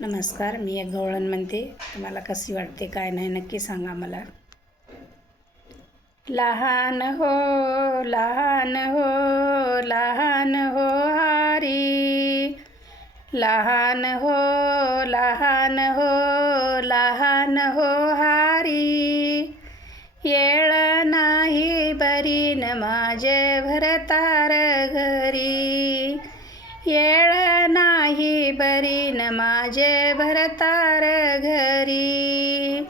नमस्कार, मी एक गवळण म्हणते. तुम्हाला कशी वाटते काय नाही नक्की सांगा मला. लहान हो लहान हो लहान हो हारी, लहान हो लहान हो लहान हो हारी. येळ नाही बरी न माझे भरतार घरी, येळ नाही बरी न माझे भरतार घरी.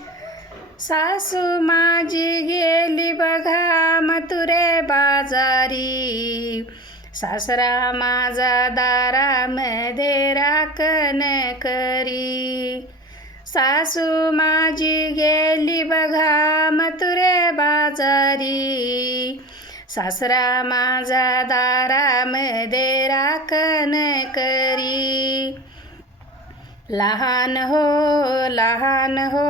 सासू माझी गेली बघा मथुरे बाजारी, सासरा माझा दारामध्ये राखण करी. सासू माझी गेली बघा मथुरे बाजारी, सासरा माझा दारामध्ये राखण करी. लहान हो लहान हो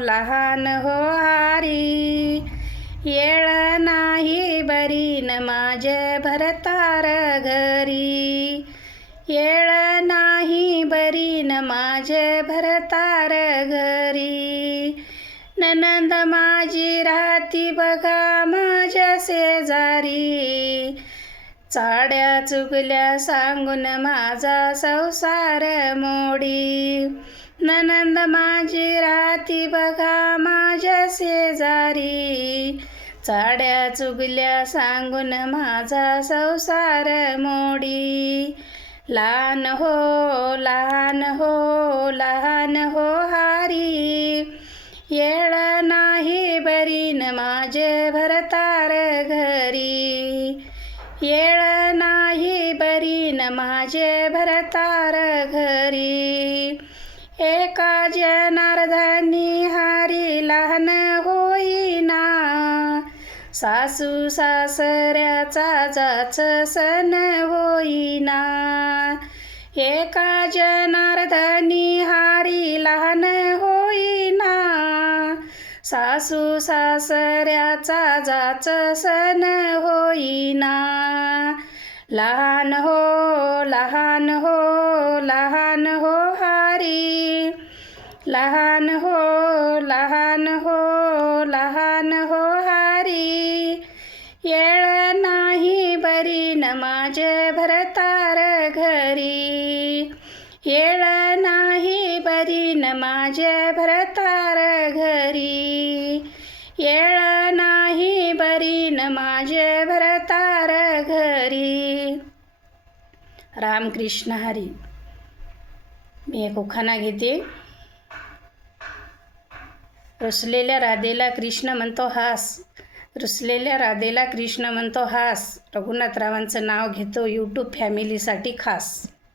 लहान हो हारी, येळ नाही बरी न माझे भरतार घरी, येळ नाही बरी न माझे भरतार घरी. ननंद माझी राहती बघा माझ्या शेजारी, चाड्या चुगल्या सांगून माझा संसार मोडी. ननंद माझी राहती बघा माझ्या शेजारी, चाड्या चुगल्या सांगून माझा संसार मोडी. लहान हो लहान हो लहान हो हारी, येळ नाही बरी न माझे भरतार घरी, येळ नाही बरी न माझे भरतार घरी. एका जनार्दनी हारी लहान होईना, सासू सासऱ्याचा जाच सण होईना. एका जनार्दनी हारी लहान होईना, सासू सासऱ्याचा जाच सण होईना. लहान हो लहान हो लहान हो हारी, लहान हो लहान हो लहान हो हारी. येळ नाही बरी न माझे भरतार घरी, येळ नाही बरी न माझे भरतार घरी, येळ नाही बरी न माझे भरतार घरी. रामकृष्ण हरी. मी एक उखाणा घेते. रुसलेल्या राधेला कृष्ण म्हणतो हास, रुसलेल्या राधेला कृष्ण म्हणतो हास. रघुनाथरावांचं नाव घेतो यूट्यूब फॅमिलीसाठी खास.